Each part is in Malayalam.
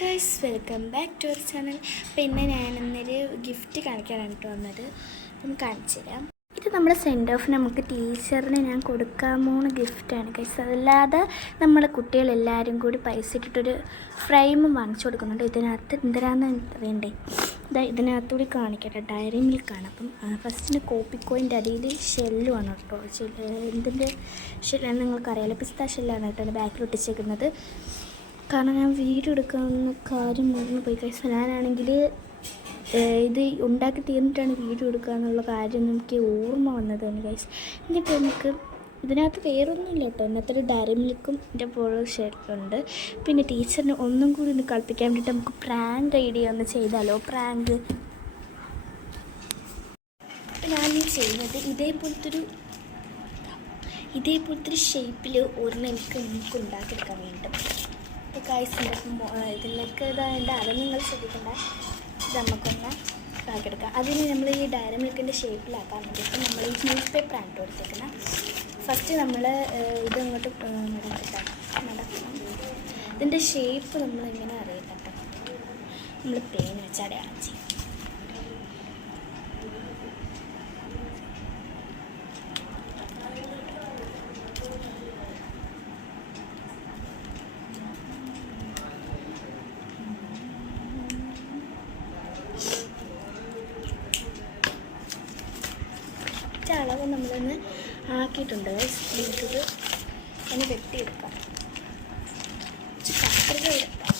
Guys welcome back to our channel. പിന്നെ ഞാനിന്നൊരു ഗിഫ്റ്റ് കാണിക്കാനാണ് വന്നത്. നമുക്ക് കാണിച്ചു തരാം. ഇത് നമ്മുടെ സെൻഡ് ഓഫ് നമുക്ക് ടീച്ചറിന് ഞാൻ കൊടുക്കാമോന്ന് ഗിഫ്റ്റാണ് ഗൈസ്. അതല്ലാതെ നമ്മൾ കുട്ടികളെല്ലാവരും കൂടി പൈസ ഇട്ടിട്ടൊരു ഫ്രെയിമും വാങ്ങിച്ചു കൊടുക്കുന്നുണ്ട്. ഇതിനകത്ത് എന്തിനാന്ന് അറിയണ്ടേ? ഇതിനകത്തുകൂടി കാണിക്കട്ടെ. ഡയറി മിൽക്കാണ്. അപ്പം ഫസ്റ്റിന് കോപ്പിക്കോയിൻ്റെ അടിയിൽ ഷെല്ലുമാണ് കേട്ടോ. എന്തിൻ്റെ ഷെല്ലാന്ന് നിങ്ങൾക്കറിയാമല്ലോ. പിസ്ത ഷെല്ലാണ് കേട്ടോ ബാക്കിൽ ഒട്ടിച്ചേക്കുന്നത്. കാരണം ഞാൻ വീഡിയോ എടുക്കാവുന്ന കാര്യം മറന്നു പോയി കഴിച്ചാൽ ഞാനാണെങ്കിൽ ഇത് ഉണ്ടാക്കി തീർന്നിട്ടാണ് വീഡിയോ എടുക്കുക എന്നുള്ള കാര്യം നമുക്ക് ഓർമ്മ വന്നതാണ് ഗൈസ്. എന്നിട്ട് നമുക്ക് ഇതിനകത്ത് വേറൊന്നുമില്ല കേട്ടോ. ഇതിനകത്തൊരു ഡയറി മിൽക്കും ഇതിൻ്റെ പോലെ ഷെല്ലുണ്ട്. പിന്നെ ടീച്ചറിന് ഒന്നും കൂടി ഒന്ന് കളിപ്പിക്കാൻ വേണ്ടിയിട്ട് നമുക്ക് പ്രാങ്ക് ഐഡിയ ഒന്ന് ചെയ്താലോ. പ്രാങ്ക് ഞാൻ ചെയ്യുന്നത് ഇതേപോലത്തെ ഒരു ഷേപ്പിൽ ഒരെണ്ണം നമുക്ക് ഉണ്ടാക്കിയെടുക്കാൻ വേണ്ടും. ഇപ്പോൾ കായ്സിൻ്റെ ഇതിലേക്ക് ഇതായത് അത് നിങ്ങൾ ശ്രദ്ധിക്കേണ്ട. ഇത് നമുക്കൊന്ന് ആക്കിയെടുക്കാം. അതിന് നമ്മൾ ഈ ഡയറി മിൽക്കിൻ്റെ ഷേപ്പിലാക്കാൻ വേണ്ടിയിട്ട് നമ്മൾ ഈ ന്യൂസ് പേപ്പറാണ് ഇട്ട് കൊടുത്തേക്കുന്നത്. ഫസ്റ്റ് നമ്മൾ ഇതങ്ങോട്ട് നടക്കണം. ഇതിൻ്റെ ഷേപ്പ് നമ്മളിങ്ങനെ അറിയട്ടെ. നമ്മൾ പേന വെച്ച് അടയാളം ചെയ്യും. അളവ് നമ്മളൊന്ന് ആക്കിയിട്ടുണ്ട്. ഇത് ഒന്ന് വെട്ടിയെടുക്കാം. കത്രിക എടുക്കാം.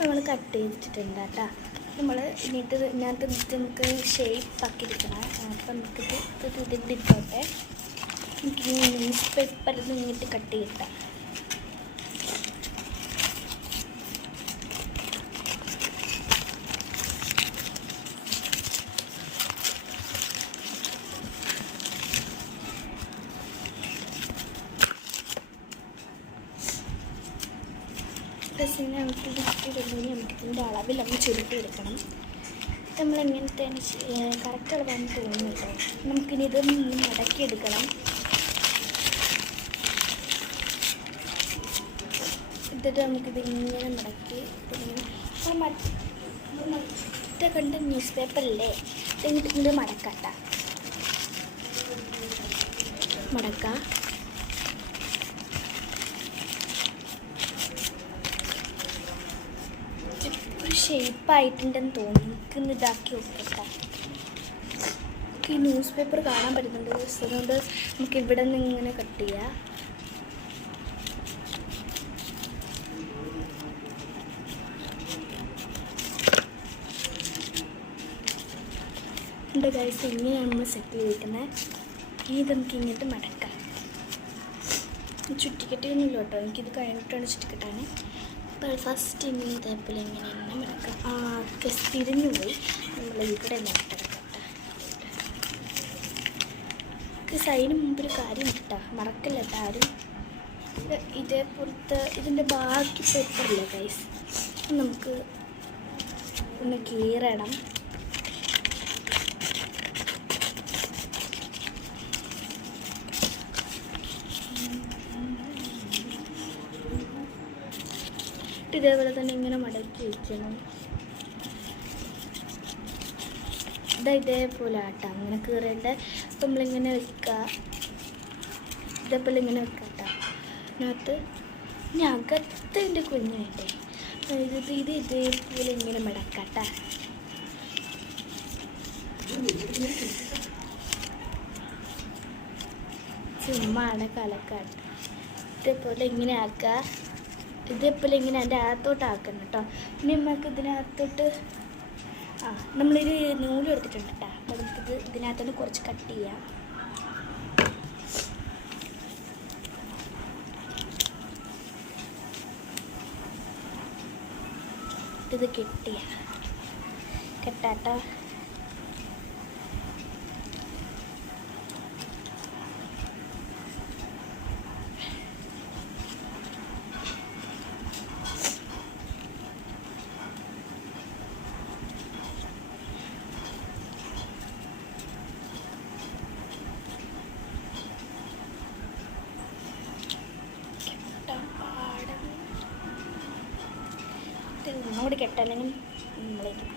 നമ്മൾ കട്ട് ചെയ്തിട്ടുണ്ട് കേട്ടോ. നമ്മൾ ഇതിനകത്ത് നമുക്ക് ഷേപ്പ് ആക്കിയിരിക്കണം. അപ്പം നമുക്കിത് ഇതിൻ്റെ ഇട്ടോട്ടെ. നമുക്ക് ന്യൂസ് പേപ്പറിൽ ഇങ്ങിട്ട് കട്ട് ചെയ്തിട്ടാം. ഡ്രസ്സിനെ നമുക്ക് ചുരുട്ടിയിടുന്നതിന് നമുക്കിതിൻ്റെ അളവിൽ നമ്മൾ ചുരുട്ടിയെടുക്കണം. നമ്മളിങ്ങനത്തെ കറക്റ്റ് അളവാണെന്ന് തോന്നുന്നു കേട്ടോ. നമുക്കിനി ഇതൊന്ന് മടക്കിയെടുക്കണം. എന്നിട്ട് നമുക്കിതിങ്ങനെ മടക്കി മറ്റേ കണ്ട ന്യൂസ് പേപ്പറല്ലേ ഇത് മടക്കാട്ട മടക്കാം. ഷേപ്പായിട്ടുണ്ടെന്ന് തോന്നുന്നു. നമുക്കിന്ന് ഇതാക്കി നോക്കാം. നമുക്ക് ഈ ന്യൂസ് പേപ്പർ കാണാൻ പറ്റുന്നുണ്ട്. അതുകൊണ്ട് നമുക്ക് ഇവിടെ നിന്ന് ഇങ്ങനെ കട്ട് ചെയ്യാം. എൻ്റെ ഗൈസ് ഇങ്ങനെയാണ് നമ്മൾ സെറ്റ് ചെയ്തിരിക്കുന്നത്. ഇത് നമുക്ക് ഇങ്ങോട്ട് മടക്കാം. ചുറ്റിക്കെട്ടിയൊന്നുമില്ല കേട്ടോ. എനിക്കിത് കഴിഞ്ഞിട്ടാണ് ചുറ്റിക്കെട്ടാണ്. അപ്പോൾ ഫസ്റ്റ് ഇങ്ങനെ ഇതേപോലെ ഇങ്ങനെ തന്നെ മടക്കാം. തിരിഞ്ഞു പോയി നമ്മൾ ഇവിടെ മടക്കെടുക്കട്ടെ. സൈഡിന് മുമ്പൊരു കാര്യം ഇട്ടാ മടക്കല്ല കേട്ടോ ആരും. ഇതേപോലത്തെ ഇതിൻ്റെ ബാക്കി പേപ്പറില്ല ഗൈസ്. നമുക്ക് ഒന്ന് കീറണം. ഇതേപോലെ തന്നെ ഇങ്ങനെ മടക്കി വയ്ക്കണം. ഇതേപോലെ ആട്ടാ അങ്ങനെ കീറേണ്ട. അപ്പം നമ്മളിങ്ങനെ വെക്കുക. ഇതേപോലെ ഇങ്ങനെ വെക്കാം കേട്ടോ. അതിനകത്ത് ഇനി അകത്ത് എൻ്റെ കുഞ്ഞ് വേണ്ടേ. ഇത് ഇതേപോലെ ഇങ്ങനെ മടക്കാട്ടാ. ചുമ്മാണ് കലക്കാട്ട. ഇതേപോലെ ഇങ്ങനെ ആക്കുക. ഇതേപോലെ ഇങ്ങനെ അതിൻ്റെ അകത്തോട്ട് ആക്കണം കേട്ടോ. ഇനി നമുക്ക് ഇതിനകത്തോട്ട് നമ്മളൊരു നൂല് എടുത്തിട്ടുണ്ട് കേട്ടോ. അപ്പോൾ നമുക്കിത് ഇതിനകത്തോട്ട് കുറച്ച് കട്ട് ചെയ്യാം. ഇത് കെട്ടാട്ടോ. ഒന്നുകൂടി കെട്ടല്ലെങ്കിൽ നമ്മളേക്ക്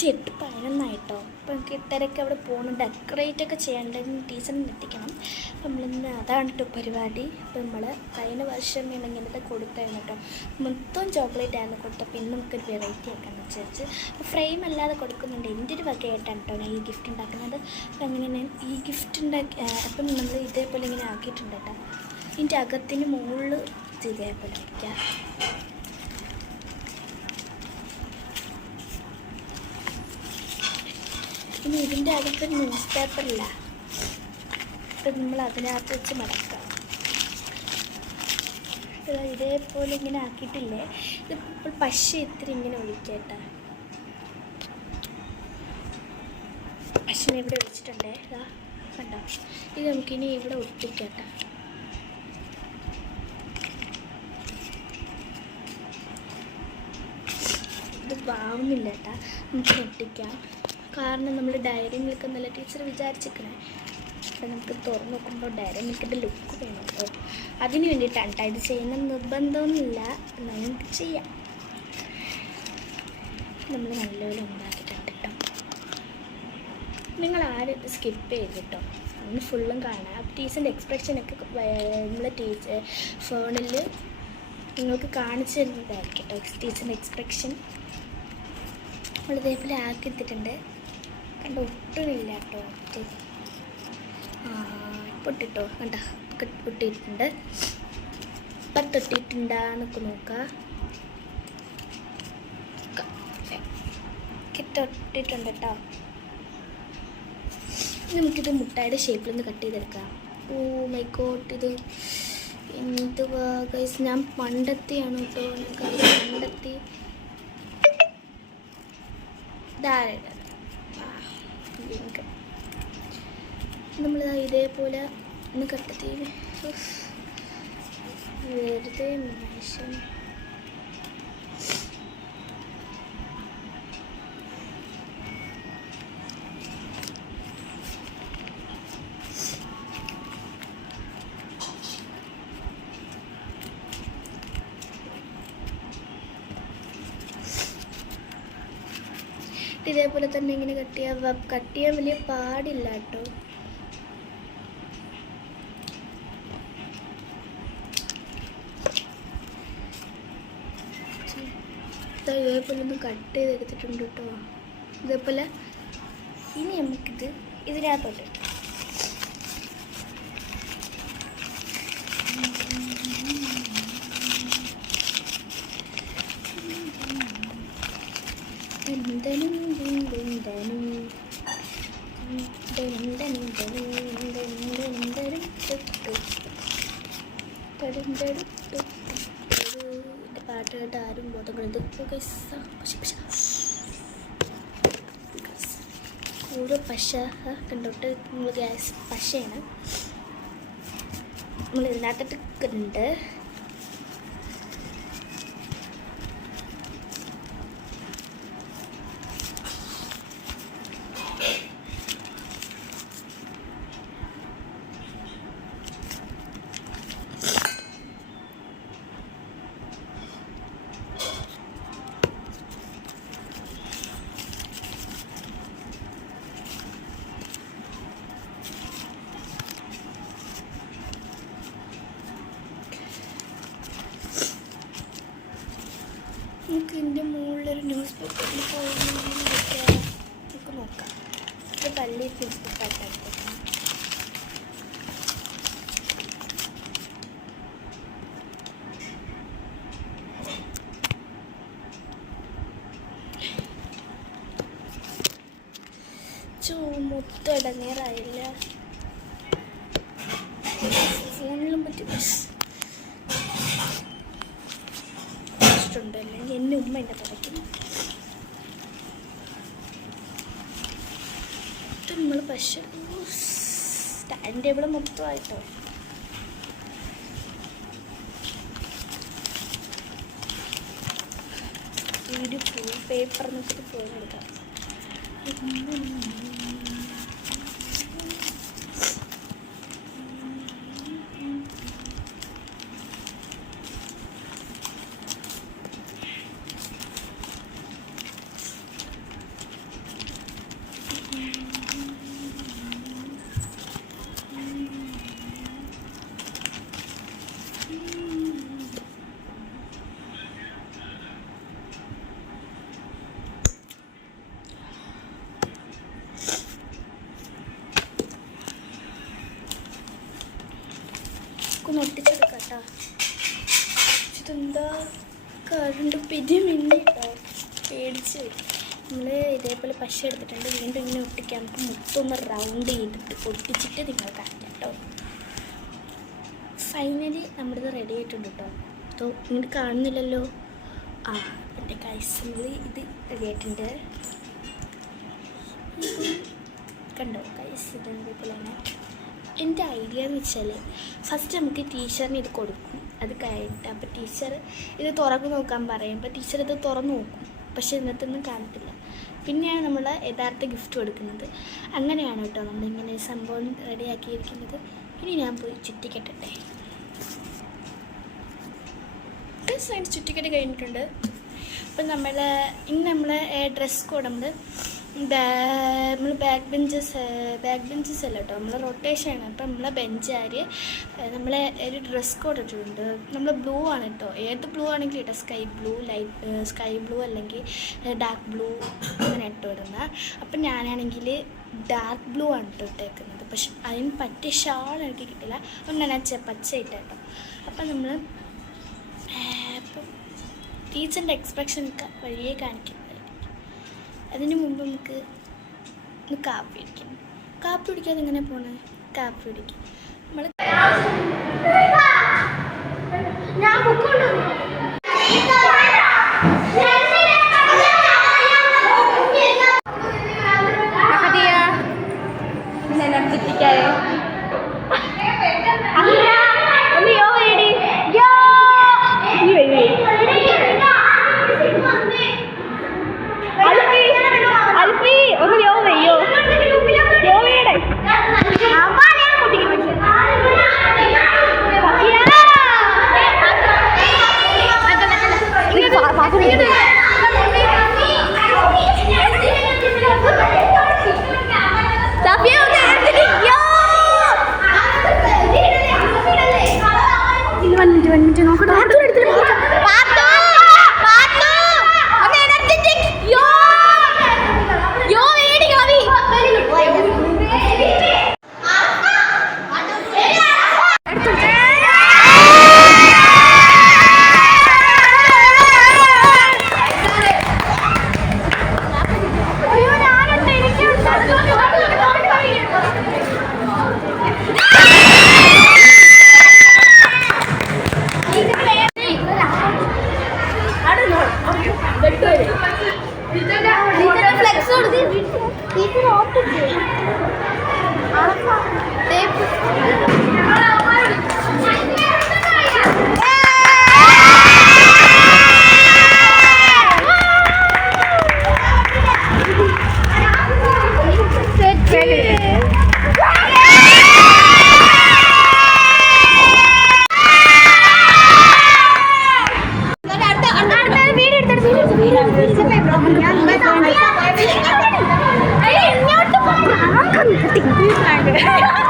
ചെട്ട് 11 അപ്പം നമുക്ക് 8:30 അവിടെ പോകണം. ഡെക്കറേറ്റ് ഒക്കെ ചെയ്യേണ്ടതിന് ടീച്ചറിന് എത്തിക്കണം. അപ്പം നമ്മളിന്ന് അതാണ് കേട്ടോ പരിപാടി. അപ്പം നമ്മൾ കഴിഞ്ഞ വർഷം ഇങ്ങനത്തെ കൊടുത്തായിരുന്നു കേട്ടോ. മൊത്തം ചോക്ലേറ്റ് ആയിരുന്നു കൊടുത്തപ്പോൾ ഇന്ന് നമുക്കൊരു വെറൈറ്റി ആക്കാമെന്ന് വിചാരിച്ച് ഫ്രെയിം അല്ലാതെ കൊടുക്കുന്നുണ്ട്. എൻ്റെ ഒരു വകയായിട്ടാണ് കേട്ടോ ഞാൻ ഈ ഗിഫ്റ്റ് ഉണ്ടാക്കുന്നത്. അപ്പം അങ്ങനെ ഞാൻ ഈ ഗിഫ്റ്റ് ഉണ്ടാക്കി അപ്പം നമ്മൾ ഇതേപോലെ ഇങ്ങനെ ആക്കിയിട്ടുണ്ട് കേട്ടോ. ഇതിൻ്റെ അകത്തിന് മുകളിൽ ഇതേപോലെ വയ്ക്കാം. ഇനി ഇതിൻ്റെ അകത്ത് ന്യൂസ് പേപ്പറില്ല, അപ്പം നമ്മൾ അതിനകത്ത് വെച്ച് മടക്കാം. ഇതേപോലെ ഇങ്ങനെ ആക്കിയിട്ടില്ലേ. ഇതിപ്പോൾ പശ ഇത്തിരി ഇങ്ങനെ ഒഴിക്കട്ടെ. പശനെ ഇവിടെ ഒഴിച്ചിട്ടുണ്ടേ, ഇതാ കണ്ടോ. ഇത് നമുക്കിനി ഇവിടെ ഒട്ടിക്കട്ടെ. ഇത് ആവുന്നില്ല കേട്ടാ, നമുക്ക് ഒട്ടിക്കാം. കാരണം നമ്മൾ ഡയറി മിൽക്ക് എന്നല്ല ടീച്ചർ വിചാരിച്ചിരിക്കണേ. അപ്പം നമുക്ക് തുറന്ന് നോക്കുമ്പോൾ ഡയറി മിൽക്കിൻ്റെ ലുക്ക് വേണം കേട്ടോ. അതിന് വേണ്ടിയിട്ടാണ് കേട്ടോ ഇത് ചെയ്യുന്ന. നിർബന്ധമൊന്നുമില്ല, എന്നാലും നമുക്ക് ചെയ്യാം. നമ്മൾ നല്ലപോലെ ഉണ്ടാക്കിയിട്ടുണ്ട് കേട്ടോ. നിങ്ങൾ ആരും സ്കിപ്പ് ചെയ്തിട്ടോ, അതിന് ഫുള്ളും കാണാം. ടീച്ചറിൻ്റെ എക്സ്പ്രഷനൊക്കെ നമ്മളെ ഫോണിൽ നിങ്ങൾക്ക് കാണിച്ചു തരുന്നതായിരിക്കും കേട്ടോ. ടീച്ചറിൻ്റെ എക്സ്പ്രഷൻ നമ്മൾ ഇതേപോലെ ആക്കിയിട്ടിട്ടുണ്ട്. കണ്ടോ, ഒട്ടുമില്ല കേട്ടോ. പൊട്ടിട്ടോ കണ്ടോ, പൊട്ടിയിട്ടുണ്ട്. തൊട്ടിട്ടുണ്ടാന്നൊക്കെ നോക്കാം. തൊട്ടിട്ടുണ്ട് കേട്ടോ. നമുക്കിത് മുട്ടായുടെ ഷേപ്പിൽ നിന്ന് കട്ട് ചെയ്തെടുക്കാം. ഓ മൈ ഗോഡ്, ഇത് എന്തുവാ ഗൈസ്, ഞാൻ പണ്ടെത്തിയാണ് കേട്ടോ. എനിക്കത് പണ്ടെത്തി നമ്മളിതാ ഇതേപോലെ ഒന്ന് കണ്ടെത്തി വെറുതെ മനുഷ്യൻ. ഇതേപോലെ തന്നെ ഇങ്ങനെ കട്ട് ചെയ്യാൻ വലിയ പാടില്ല കേട്ടോ. ഇതേപോലെ ഒന്ന് കട്ട് ചെയ്തെടുത്തിട്ടുണ്ട് കേട്ടോ. ഇതേപോലെ ഇനി നമുക്കിത് ഇതിനകത്തോട്ട് പാട്ട് കേട്ട് ആരും ബോധം കളത് ഓരോ പശ കണ്ടോട്ട് നമ്മൾ ഗ്യാസ് പശയാണ് നമ്മൾ ഇതിനകത്തിട്ടുണ്ട്. നമുക്ക് ഇതിൻ്റെ മുകളിലൊരു ന്യൂസ് പേപ്പറിൽ പോകുന്നതിനൊക്കെ നമുക്ക് നോക്കാം. ഇത് പള്ളി ന്യൂസ് പേപ്പറായിട്ട് എടുത്തേക്കാം. മൊത്തം ഇടങ്ങേറായില്ല. ഫോണിലും പറ്റി അല്ലെങ്കിൽ എൻ്റെ ഉമ്മ എന്നെ തുടയ്ക്കും. നമ്മൾ പക്ഷേ ടൈം ടേബിൾ മൊത്തമായിട്ടോ. ഒരു ഫുൾ പേപ്പർ എന്നിട്ട് പോയി എടുക്കാം. ഇതെന്താ കറണ്ട് പിരിമിന്നിട്ടോ പേടിച്ച്. നമ്മൾ ഇതേപോലെ പശ എടുത്തിട്ടുണ്ട്. വീണ്ടും ഇങ്ങനെ ഒട്ടിക്കാൻ നമുക്ക് മൊത്തം റൗണ്ട് ചെയ്തിട്ട് ഒട്ടിച്ചിട്ട് നിങ്ങൾ കാണിക്കാം കേട്ടോ. ഫൈനലി നമ്മളിത് റെഡി ആയിട്ടുണ്ട് കേട്ടോ. അപ്പോൾ ഇങ്ങോട്ട് കാണുന്നില്ലല്ലോ. എൻ്റെ കൈസിൽ ഇത് റെഡി ആയിട്ടുണ്ട്. കണ്ടോ കൈസ് ഇതേപോലെ തന്നെ. എൻ്റെ ഐഡിയ എന്ന് വെച്ചാൽ ഫസ്റ്റ് നമുക്ക് ടീച്ചറിന് ഇത് കൊടുക്കും. അത് കഴിഞ്ഞിട്ട് അപ്പോൾ ടീച്ചർ ഇത് തുറന്ന് നോക്കാൻ പറയും. അപ്പോൾ ടീച്ചർ ഇത് തുറന്ന് നോക്കും. പക്ഷേ ഇന്നത്തൊന്നും കാണത്തില്ല. പിന്നെയാണ് നമ്മൾ യഥാർത്ഥ ഗിഫ്റ്റ് കൊടുക്കുന്നത്. അങ്ങനെയാണ് കേട്ടോ നമ്മളിങ്ങനെ സംഭവം റെഡിയാക്കിയിരിക്കുന്നത്. ഇനി ഞാൻ പോയി ചുറ്റിക്കെട്ടെ. ചുറ്റിക്കെട്ട് കഴിഞ്ഞിട്ടുണ്ട്. അപ്പം ഇന്ന് നമ്മൾ ഡ്രസ് കോഡ് നമ്മൾ ബാക്ക് ബെഞ്ചസ് അല്ല കേട്ടോ, നമ്മൾ റൊട്ടേഷനാണ്. അപ്പം നമ്മളെ ബെഞ്ചുകാർ നമ്മളെ ഒരു ഡ്രസ് കോഡ് ഇട്ടിട്ടുണ്ട്. നമ്മൾ ബ്ലൂ ആണ് കേട്ടോ. ഏത് ബ്ലൂ ആണെങ്കിലും കേട്ടോ, സ്കൈ ബ്ലൂ അല്ലെങ്കിൽ ഡാർക്ക് ബ്ലൂ അങ്ങനെ ഇട്ടോ ഇടുന്നത്. അപ്പം ഞാനാണെങ്കിൽ ഡാർക്ക് ബ്ലൂ ആണ് കേട്ടോ ഇട്ടേക്കുന്നത്. പക്ഷെ അതിന് പറ്റിയ ഷാൾ എനിക്ക് കിട്ടില്ല. അപ്പം ഞാൻ പച്ച ഇട്ടോ. അപ്പം നമ്മൾ ഇപ്പം ടീച്ചറിൻ്റെ എക്സ്പ്രഷനൊക്കെ വഴിയെ കാണിക്കുന്നതായിരിക്കും. അതിന് മുമ്പ് നമുക്ക് കാപ്പി പിടിക്കണം. കാപ്പി പിടിക്കാതെ എങ്ങനെ പോണേ? കാപ്പി പിടിക്കും നമ്മൾ. ഇങ്ങോട്ട്